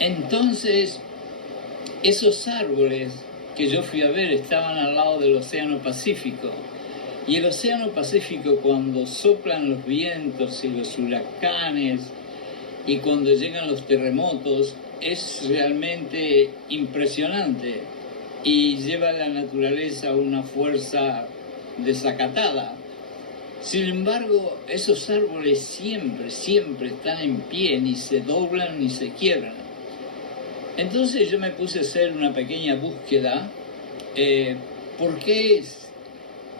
Entonces, esos árboles que yo fui a ver estaban al lado del Océano Pacífico. Y el Océano Pacífico, cuando soplan los vientos y los huracanes y cuando llegan los terremotos, es realmente impresionante y lleva a la naturaleza una fuerza desacatada. Sin embargo, esos árboles siempre están en pie, ni se doblan ni se quiebran. Entonces yo me puse a hacer una pequeña búsqueda. ¿Por qué es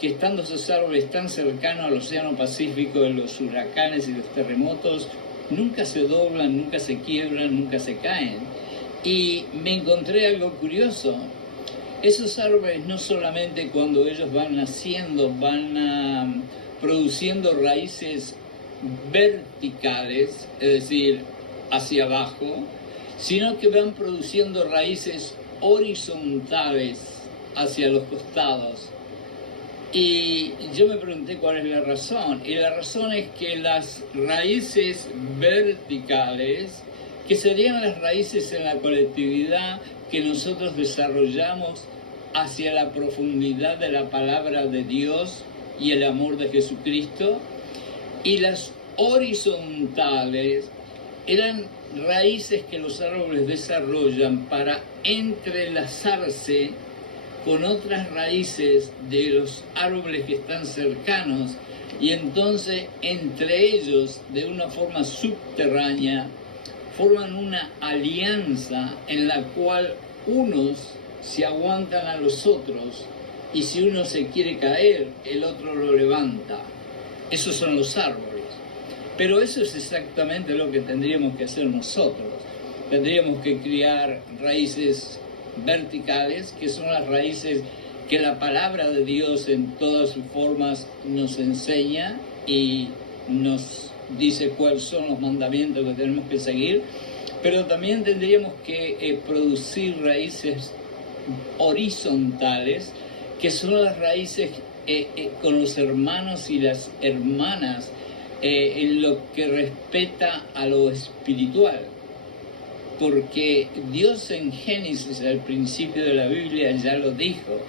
que estando esos árboles tan cercanos al Océano Pacífico, los huracanes y los terremotos, nunca se doblan, nunca se quiebran, nunca se caen? Y me encontré algo curioso. Esos árboles no solamente cuando ellos van naciendo, van produciendo raíces verticales, es decir, hacia abajo, sino que van produciendo raíces horizontales hacia los costados. Y yo me pregunté cuál es la razón, y la razón es que las raíces verticales, que serían las raíces en la colectividad que nosotros desarrollamos hacia la profundidad de la palabra de Dios y el amor de Jesucristo, y las horizontales eran raíces que los árboles desarrollan para entrelazarse con otras raíces de los árboles que están cercanos, y entonces entre ellos, de una forma subterránea, forman una alianza en la cual unos se aguantan a los otros, y si uno se quiere caer, el otro lo levanta. Esos son los árboles. Pero eso es exactamente lo que tendríamos que hacer nosotros. Tendríamos que criar raíces verticales, que son las raíces que la palabra de Dios en todas sus formas nos enseña y nos dice cuáles son los mandamientos que tenemos que seguir. Pero también tendríamos que producir raíces horizontales, que son las raíces con los hermanos y las hermanas, en lo que respeta a lo espiritual. Porque Dios en Génesis, al principio de la Biblia, ya lo dijo: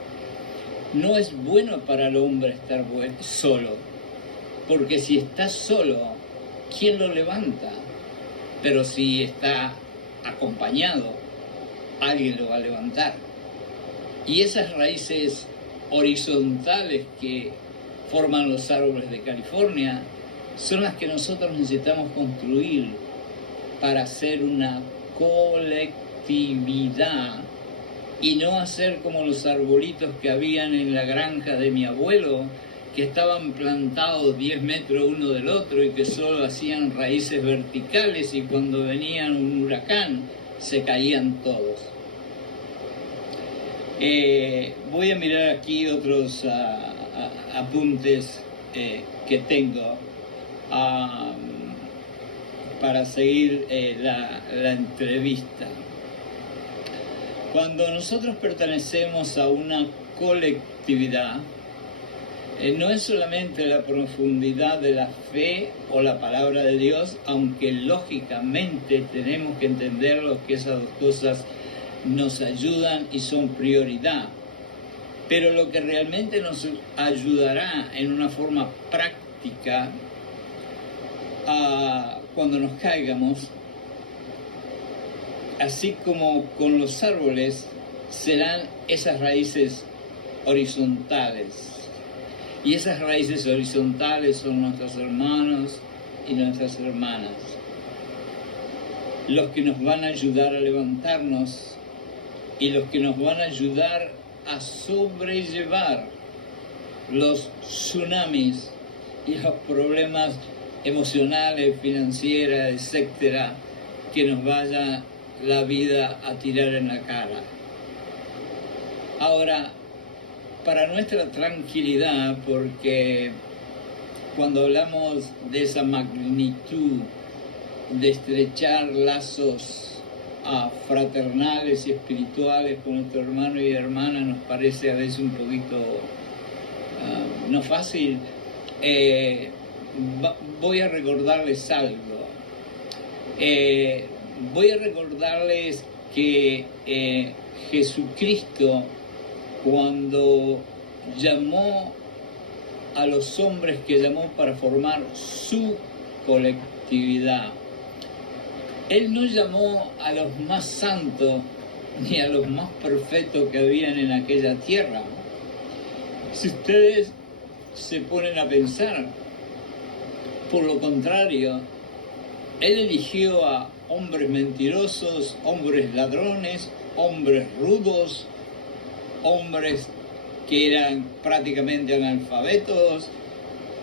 no es bueno para el hombre estar solo, porque si está solo, ¿quién lo levanta? Pero si está acompañado, alguien lo va a levantar. Y esas raíces horizontales que forman los árboles de California son las que nosotros necesitamos construir para hacer una colectividad y no hacer como los arbolitos que habían en la granja de mi abuelo, que estaban plantados 10 metros uno del otro y que solo hacían raíces verticales, y cuando venía un huracán se caían todos. Voy a mirar aquí otros apuntes que tengo para seguir la entrevista. Cuando nosotros pertenecemos a una colectividad, no es solamente la profundidad de la fe o la palabra de Dios, aunque lógicamente tenemos que entender que esas dos cosas nos ayudan y son prioridad. Pero lo que realmente nos ayudará en una forma práctica cuando nos caigamos, así como con los árboles, serán esas raíces horizontales. Y esas raíces horizontales son nuestros hermanos y nuestras hermanas, los que nos van a ayudar a levantarnos y los que nos van a ayudar a sobrellevar los tsunamis y los problemas emocionales, financieros, etcétera, que nos vaya la vida a tirar en la cara. Ahora, para nuestra tranquilidad, porque cuando hablamos de esa magnitud de estrechar lazos fraternales y espirituales con nuestro hermano y hermana, nos parece a veces un poquito no fácil, voy a recordarles algo. voy a recordarles que Jesucristo, cuando llamó a los hombres que llamó para formar su colectividad, Él no llamó a los más santos ni a los más perfectos que habían en aquella tierra. Si ustedes se ponen a pensar, por lo contrario, Él eligió a hombres mentirosos, hombres ladrones, hombres rudos, hombres que eran prácticamente analfabetos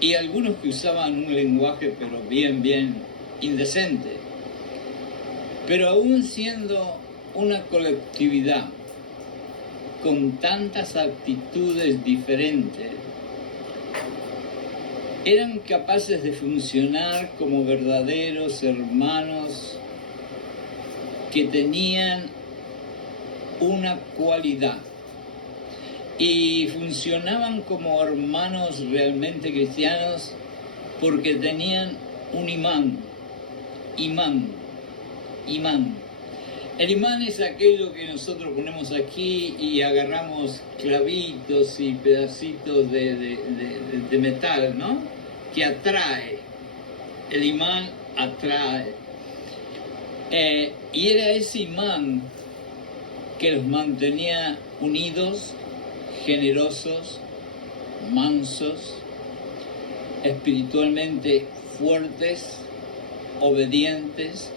y algunos que usaban un lenguaje pero bien indecente. Pero aún siendo una colectividad con tantas actitudes diferentes, eran capaces de funcionar como verdaderos hermanos que tenían una cualidad y funcionaban como hermanos realmente cristianos porque tenían un imán. El imán es aquello que nosotros ponemos aquí y agarramos clavitos y pedacitos de metal, ¿no? Que atrae. El imán atrae. Y era ese imán que los mantenía unidos, generosos, mansos, espiritualmente fuertes, obedientes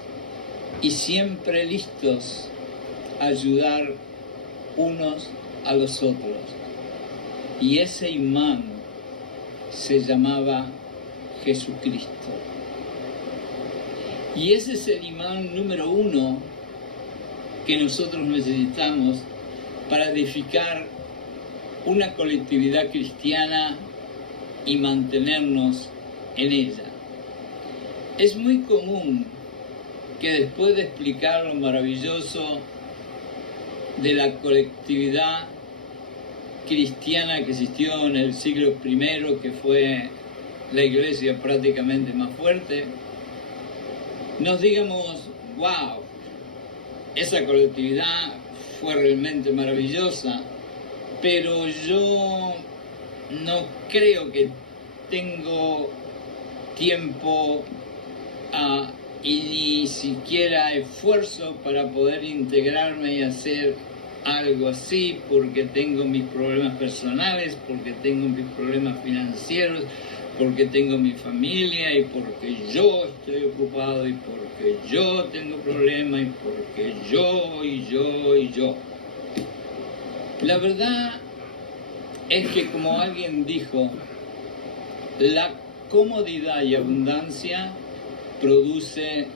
y siempre listos a ayudar unos a los otros. Y ese imán se llamaba Jesucristo. Y ese es el imán número uno que nosotros necesitamos para edificar una colectividad cristiana y mantenernos en ella. Es muy común que después de explicar lo maravilloso de la colectividad cristiana que existió en el siglo I, que fue la iglesia prácticamente más fuerte, nos digamos, wow, esa colectividad fue realmente maravillosa, pero yo no creo que tengo tiempo y ni siquiera esfuerzo para poder integrarme y hacer algo así, porque tengo mis problemas personales, porque tengo mis problemas financieros, porque tengo mi familia y porque yo estoy ocupado y porque yo tengo problemas y porque yo. La verdad es que, como alguien dijo, la comodidad y abundancia produce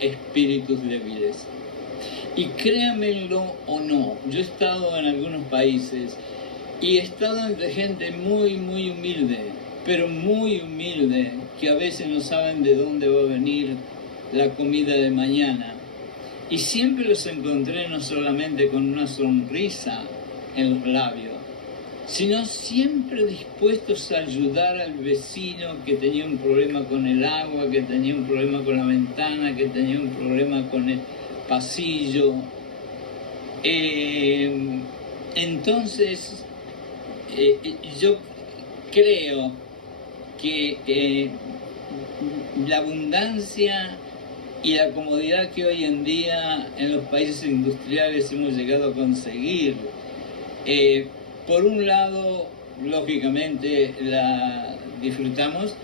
espíritus débiles. Y créanmelo o no, yo he estado en algunos países y he estado entre gente muy humilde, pero muy humilde, que a veces no saben de dónde va a venir la comida de mañana. Y siempre los encontré no solamente con una sonrisa en los labios, sino siempre dispuestos a ayudar al vecino que tenía un problema con el agua, que tenía un problema con la ventana, que tenía un problema con el pasillo. Entonces, yo creo que la abundancia y la comodidad que hoy en día en los países industriales hemos llegado a conseguir, por un lado, lógicamente la disfrutamos,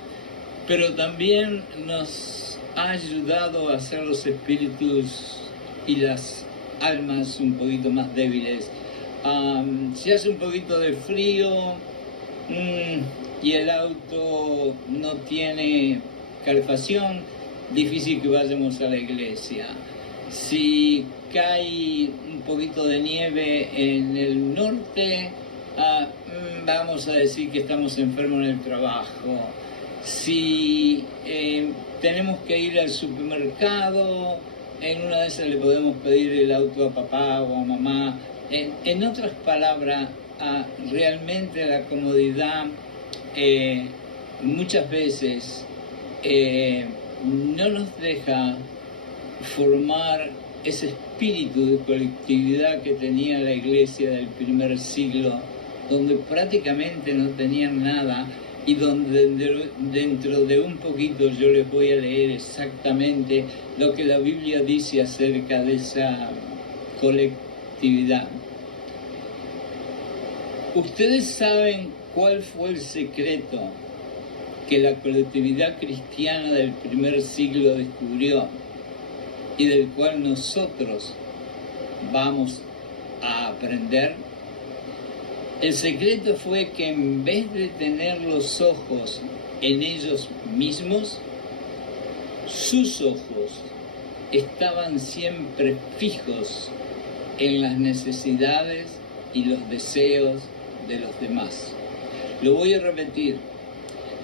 pero también nos ha ayudado a hacer los espíritus y las almas un poquito más débiles. Si hace un poquito de frío y el auto no tiene calefacción, difícil que vayamos a la iglesia. Si cae un poquito de nieve en el norte, vamos a decir que estamos enfermos en el trabajo. Si tenemos que ir al supermercado, en una de esas le podemos pedir el auto a papá o a mamá. En otras palabras, realmente la comodidad muchas veces no nos deja formar ese espíritu de colectividad que tenía la iglesia del primer siglo, donde prácticamente no tenían nada y donde dentro de un poquito yo les voy a leer exactamente lo que la Biblia dice acerca de esa colectividad. Ustedes saben cuál fue el secreto que la colectividad cristiana del primer siglo descubrió y del cual nosotros vamos a aprender. El secreto fue que en vez de tener los ojos en ellos mismos, sus ojos estaban siempre fijos en las necesidades y los deseos de los demás. Lo voy a repetir.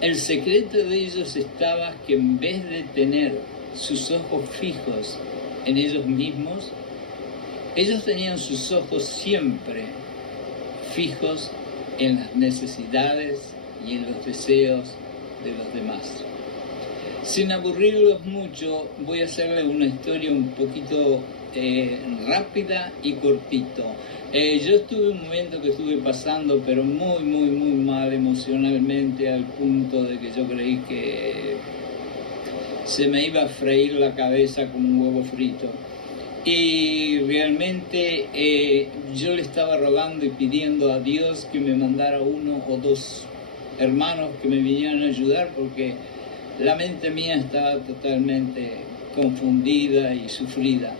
El secreto de ellos estaba que en vez de tener sus ojos fijos en ellos mismos, ellos tenían sus ojos siempre fijos en las necesidades y en los deseos de los demás. Sin aburrirlos mucho, voy a hacerles una historia un poquito rápida y cortito. Yo estuve un momento que estuve pasando, pero muy mal emocionalmente, al punto de que yo creí que se me iba a freír la cabeza como un huevo frito. Y realmente yo le estaba rogando y pidiendo a Dios que me mandara uno o dos hermanos que me vinieran a ayudar, porque la mente mía estaba totalmente confundida y sufrida.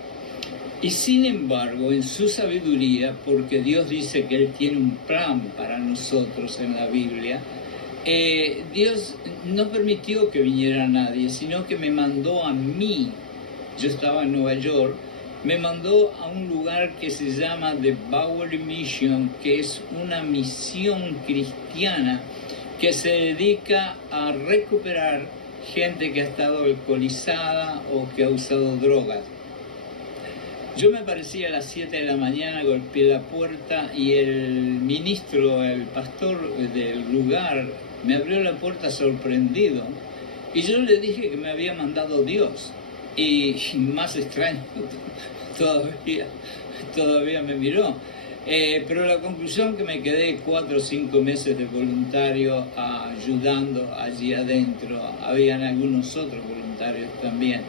Y sin embargo, en su sabiduría, porque Dios dice que Él tiene un plan para nosotros en la Biblia, Dios no permitió que viniera nadie, sino que me mandó a mí. Yo estaba en Nueva York, me mandó a un lugar que se llama The Bowery Mission, que es una misión cristiana que se dedica a recuperar gente que ha estado alcoholizada o que ha usado drogas. Yo me aparecí a las 7 de la mañana, golpeé la puerta y el ministro, el pastor del lugar, me abrió la puerta sorprendido. Y yo le dije que me había mandado Dios. Y más extraño todavía me miró. Pero la conclusión que me quedé 4 o 5 meses de voluntario ayudando allí adentro. Habían algunos otros voluntarios también.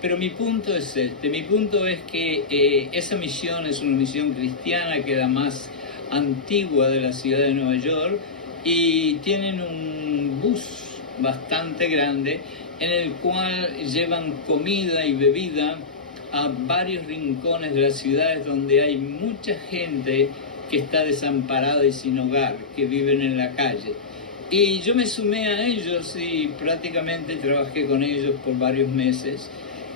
Pero mi punto es mi punto es que esa misión es una misión cristiana, que es la más antigua de la ciudad de Nueva York, y tienen un bus bastante grande en el cual llevan comida y bebida a varios rincones de las ciudades donde hay mucha gente que está desamparada y sin hogar, que viven en la calle. Y yo me sumé a ellos y prácticamente trabajé con ellos por varios meses.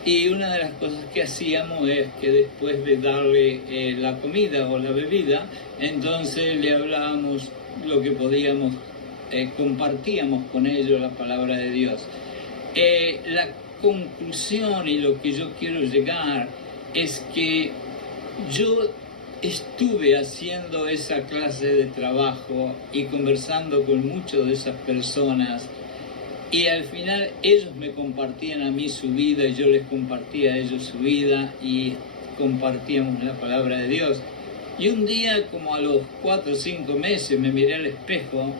Y una de las cosas que hacíamos es que después de darle la comida o la bebida, entonces le hablábamos lo que podíamos, compartíamos con ellos la palabra de Dios. La conclusión y lo que yo quiero llegar es que yo estuve haciendo esa clase de trabajo y conversando con muchas de esas personas, y al final ellos me compartían a mí su vida y yo les compartía a ellos su vida y compartíamos la palabra de Dios. Y un día, como a los 4 o 5 meses, me miré al espejo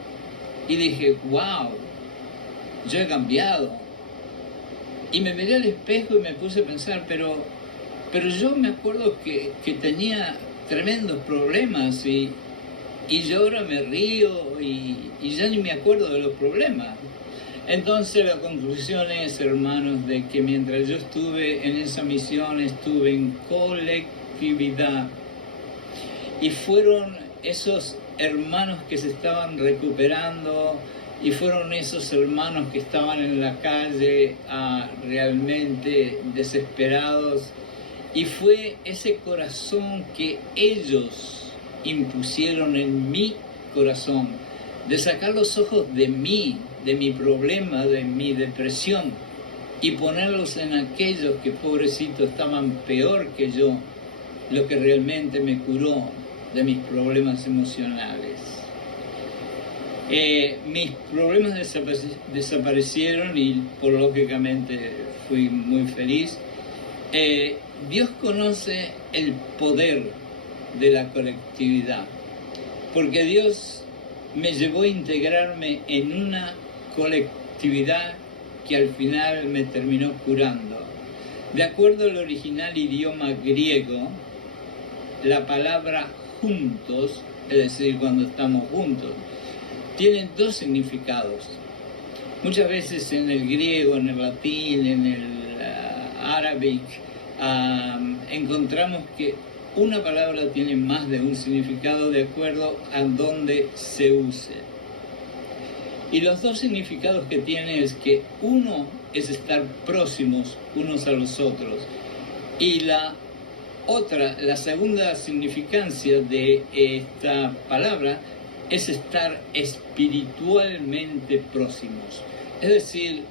y dije, wow, yo he cambiado. Y me miré al espejo y me puse a pensar, pero yo me acuerdo que tenía tremendos problemas y yo ahora me río y ya ni me acuerdo de los problemas. Entonces la conclusión es, hermanos, de que mientras yo estuve en esa misión, estuve en colectividad. Y fueron esos hermanos que se estaban recuperando, y fueron esos hermanos que estaban en la calle realmente desesperados. Y fue ese corazón que ellos impusieron en mi corazón, de sacar los ojos de mí, de mi problema, de mi depresión, y ponerlos en aquellos que, pobrecitos, estaban peor que yo, lo que realmente me curó de mis problemas emocionales. Mis problemas desaparecieron y, lógicamente, fui muy feliz. Dios conoce el poder de la colectividad, porque Dios me llevó a integrarme en una colectividad que al final me terminó curando. De acuerdo al original idioma griego, la palabra juntos, es decir, cuando estamos juntos, tiene dos significados. Muchas veces en el griego, en el latín, en el árabe, encontramos que una palabra tiene más de un significado de acuerdo a dónde se use. Y los dos significados que tiene es que uno es estar próximos unos a los otros. Y la segunda significancia de esta palabra es estar espiritualmente próximos. Es decir,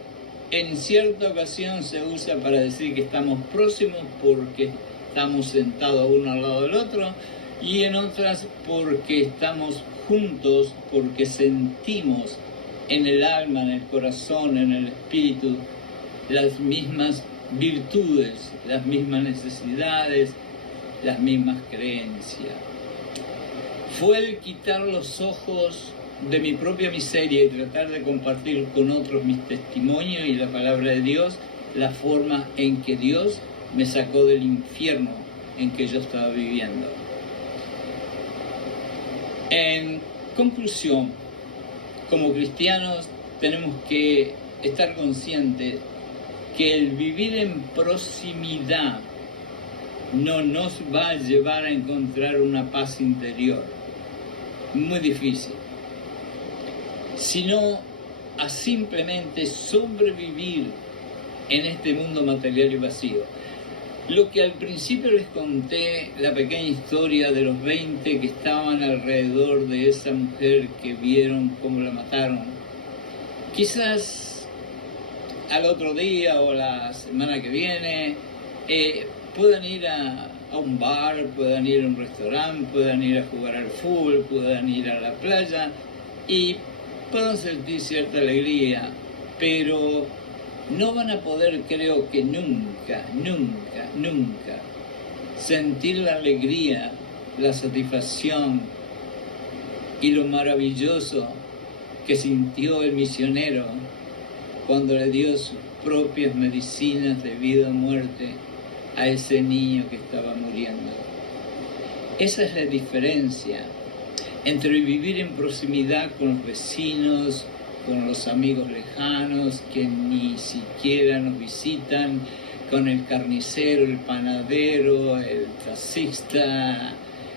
en cierta ocasión se usa para decir que estamos próximos porque estamos sentados uno al lado del otro, y en otras porque estamos juntos, porque sentimos en el alma, en el corazón, en el espíritu, las mismas virtudes, las mismas necesidades, las mismas creencias. Fue el quitar los ojos de mi propia miseria y tratar de compartir con otros mis testimonios y la palabra de Dios, la forma en que Dios me sacó del infierno en que yo estaba viviendo. En conclusión, como cristianos tenemos que estar conscientes que el vivir en proximidad no nos va a llevar a encontrar una paz interior, muy difícil, sino a simplemente sobrevivir en este mundo material y vacío. Lo que al principio les conté, la pequeña historia de los 20 que estaban alrededor de esa mujer que vieron cómo la mataron, quizás al otro día o la semana que viene puedan ir a un bar, puedan ir a un restaurante, puedan ir a jugar al fútbol, puedan ir a la playa y puedan sentir cierta alegría, pero no van a poder, creo que nunca sentir la alegría, la satisfacción y lo maravilloso que sintió el misionero cuando le dio sus propias medicinas de vida o muerte a ese niño que estaba muriendo. Esa es la diferencia entre vivir en proximidad con los vecinos, con los amigos lejanos que ni siquiera nos visitan, con el carnicero, el panadero, el taxista,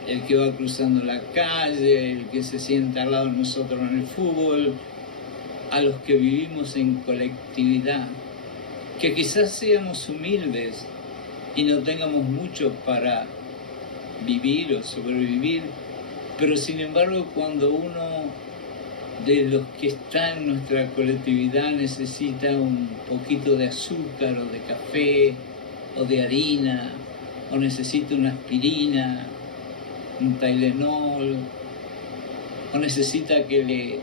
el que va cruzando la calle, el que se sienta al lado de nosotros en el fútbol, a los que vivimos en colectividad, que quizás seamos humildes y no tengamos mucho para vivir o sobrevivir, pero sin embargo cuando uno de los que están en nuestra colectividad necesita un poquito de azúcar o de café o de harina, o necesita una aspirina, un Tylenol, o necesita que le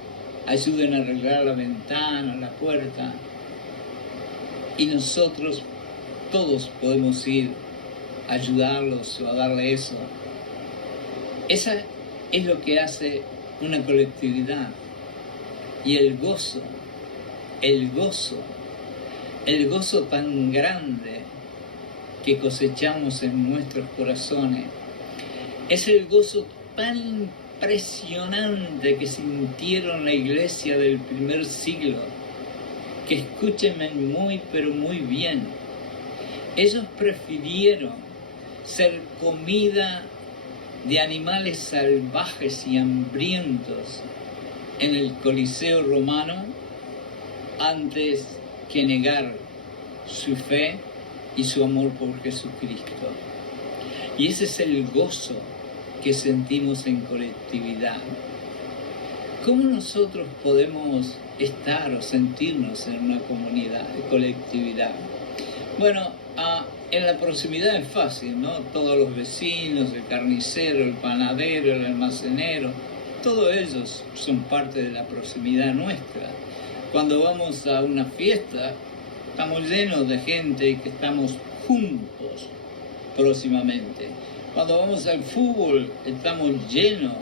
ayuden a arreglar la ventana, la puerta, y nosotros todos podemos ir a ayudarlos o a darle eso. Esa es lo que hace una colectividad. Y el gozo tan grande que cosechamos en nuestros corazones, es el gozo tan impresionante que sintieron la iglesia del primer siglo, que escúchenme muy pero muy bien, ellos prefirieron ser comida de animales salvajes y hambrientos en el Coliseo romano antes que negar su fe y su amor por Jesucristo. Y ese es el gozo que sentimos en colectividad. ¿Cómo nosotros podemos estar o sentirnos en una comunidad, colectividad? Bueno, en la proximidad es fácil, ¿no? Todos los vecinos, el carnicero, el panadero, el almacenero, todos ellos son parte de la proximidad nuestra. Cuando vamos a una fiesta, estamos llenos de gente que estamos juntos próximamente. Cuando vamos al fútbol estamos llenos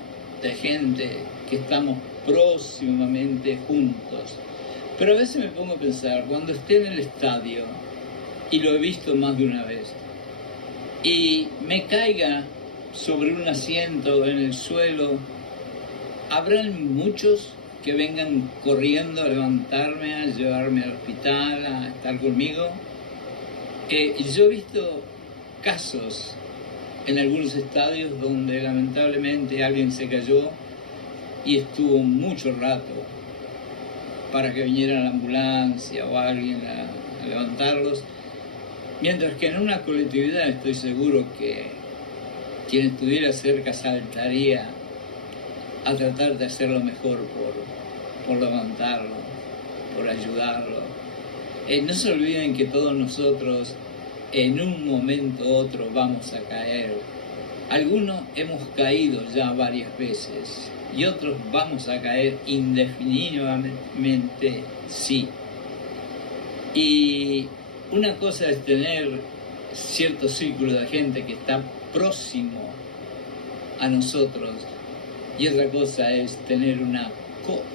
de gente que estamos próximamente juntos. Pero a veces me pongo a pensar, cuando esté en el estadio, y lo he visto más de una vez, y me caiga sobre un asiento en el suelo, ¿habrán muchos que vengan corriendo a levantarme, a llevarme al hospital, a estar conmigo? Yo he visto casos en algunos estadios donde lamentablemente alguien se cayó y estuvo mucho rato para que viniera la ambulancia o alguien a levantarlos, mientras que en una colectividad estoy seguro que quien estuviera cerca saltaría a tratar de hacer lo mejor por levantarlo, por ayudarlo. No se olviden que todos nosotros en un momento u otro vamos a caer. Algunos hemos caído ya varias veces y otros vamos a caer indefinidamente, sí. Y una cosa es tener cierto círculo de gente que está próximo a nosotros y otra cosa es tener una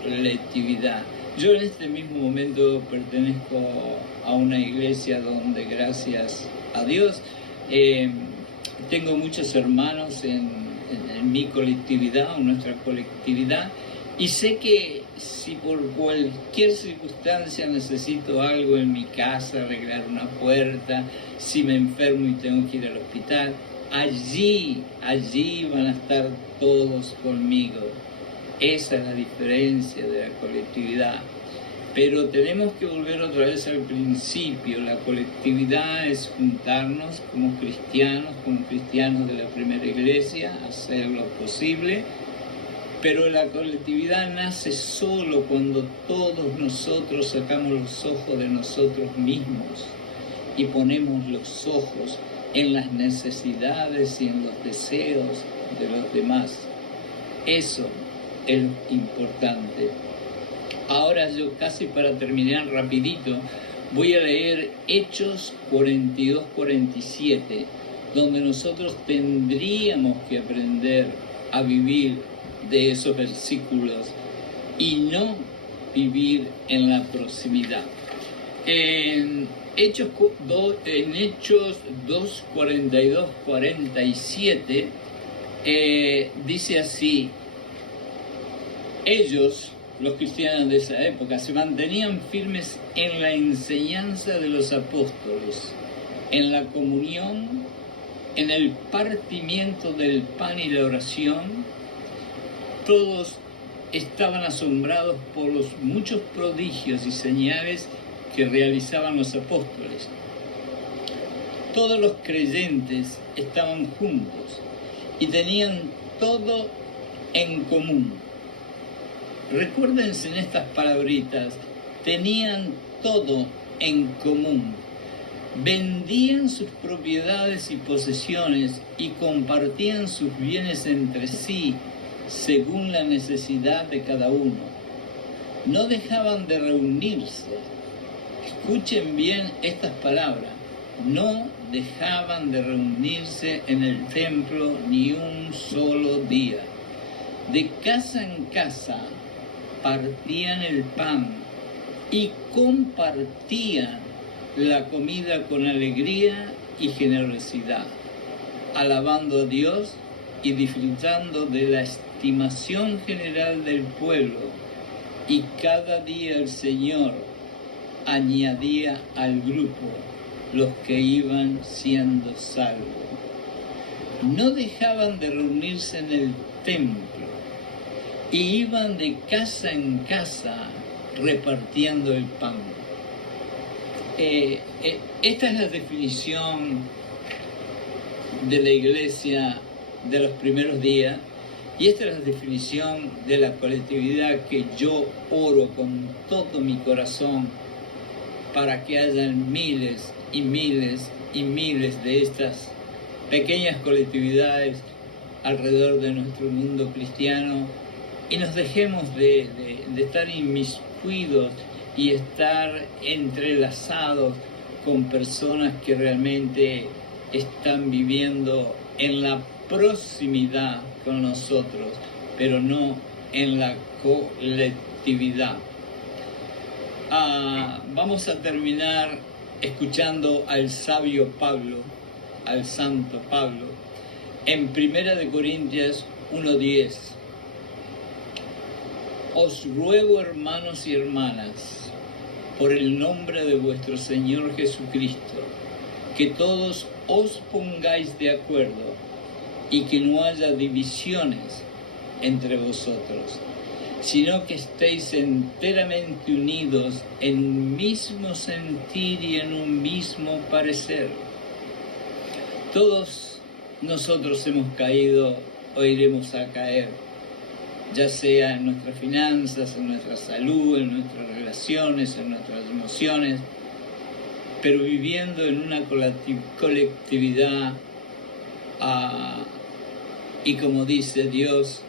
colectividad. Yo en este mismo momento pertenezco a una iglesia donde, gracias a Dios, tengo muchos hermanos en mi colectividad, en nuestra colectividad, y sé que si por cualquier circunstancia necesito algo en mi casa, arreglar una puerta, si me enfermo y tengo que ir al hospital, allí van a estar todos conmigo. Esa es la diferencia de la colectividad. Pero tenemos que volver otra vez al principio. La colectividad es juntarnos como cristianos de la primera iglesia, hacer lo posible. Pero la colectividad nace solo cuando todos nosotros sacamos los ojos de nosotros mismos y ponemos los ojos en las necesidades y en los deseos de los demás. Eso es importante. Ahora yo, casi para terminar rapidito, voy a leer Hechos 42-47, donde nosotros tendríamos que aprender a vivir de esos versículos y no vivir en la proximidad. En Hechos 2:42-47 dice así: ellos, los cristianos de esa época, se mantenían firmes en la enseñanza de los apóstoles, en la comunión, en el partimiento del pan y la oración. Todos estaban asombrados por los muchos prodigios y señales que realizaban los apóstoles. Todos los creyentes estaban juntos y tenían todo en común. Recuérdense en estas palabritas: tenían todo en común. Vendían sus propiedades y posesiones y compartían sus bienes entre sí según la necesidad de cada uno. No dejaban de reunirse. Escuchen bien estas palabras. No dejaban de reunirse en el templo ni un solo día. De casa en casa partían el pan y compartían la comida con alegría y generosidad, alabando a Dios y disfrutando de la estimación general del pueblo. Y cada día el Señor añadía al grupo los que iban siendo salvos. No dejaban de reunirse en el templo y iban de casa en casa repartiendo el pan. Esta es la definición de la iglesia de los primeros días, y esta es la definición de la colectividad que yo oro con todo mi corazón para que hayan miles y miles y miles de estas pequeñas colectividades alrededor de nuestro mundo cristiano, y nos dejemos de estar inmiscuidos y estar entrelazados con personas que realmente están viviendo en la proximidad con nosotros, pero no en la colectividad. Vamos a terminar escuchando al sabio Pablo, al santo Pablo, en 1 Corintios 1:10. Os ruego, hermanos y hermanas, por el nombre de vuestro Señor Jesucristo, que todos os pongáis de acuerdo y que no haya divisiones entre vosotros, sino que estéis enteramente unidos en un mismo sentir y en un mismo parecer. Todos nosotros hemos caído o iremos a caer, ya sea en nuestras finanzas, en nuestra salud, en nuestras relaciones, en nuestras emociones, pero viviendo en una colectividad y como dice Dios,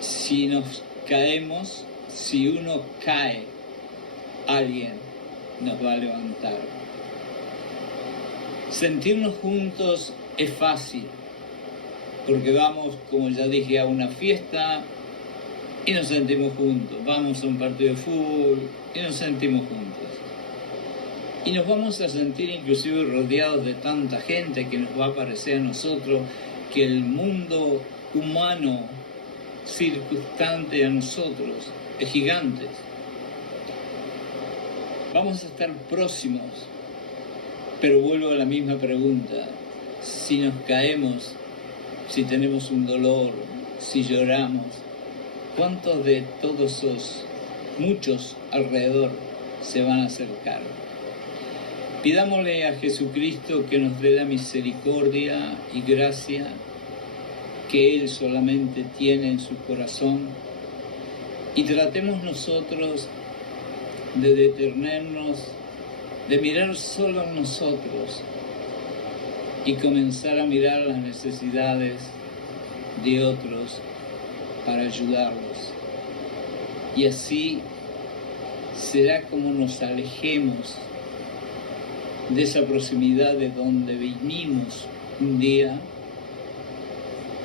si nos caemos, si uno cae, alguien nos va a levantar. Sentirnos juntos es fácil, porque vamos, como ya dije, a una fiesta y nos sentimos juntos. Vamos a un partido de fútbol y nos sentimos juntos. Y nos vamos a sentir inclusive rodeados de tanta gente que nos va a parecer a nosotros que el mundo humano circunstante a nosotros es gigante. Vamos a estar próximos, pero vuelvo a la misma pregunta. Si nos caemos, si tenemos un dolor, si lloramos, ¿cuántos de todos esos, muchos alrededor, se van a acercar? Pidámosle a Jesucristo que nos dé la misericordia y gracia que Él solamente tiene en su corazón, y tratemos nosotros de detenernos, de mirar solo a nosotros y comenzar a mirar las necesidades de otros para ayudarlos. Y así será como nos alejemos de esa proximidad de donde vinimos un día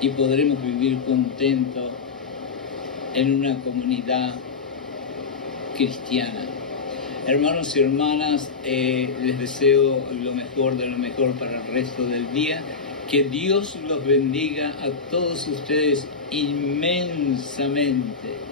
y podremos vivir contentos en una comunidad cristiana. Hermanos y hermanas, les deseo lo mejor de lo mejor para el resto del día. Que Dios los bendiga a todos ustedes inmensamente.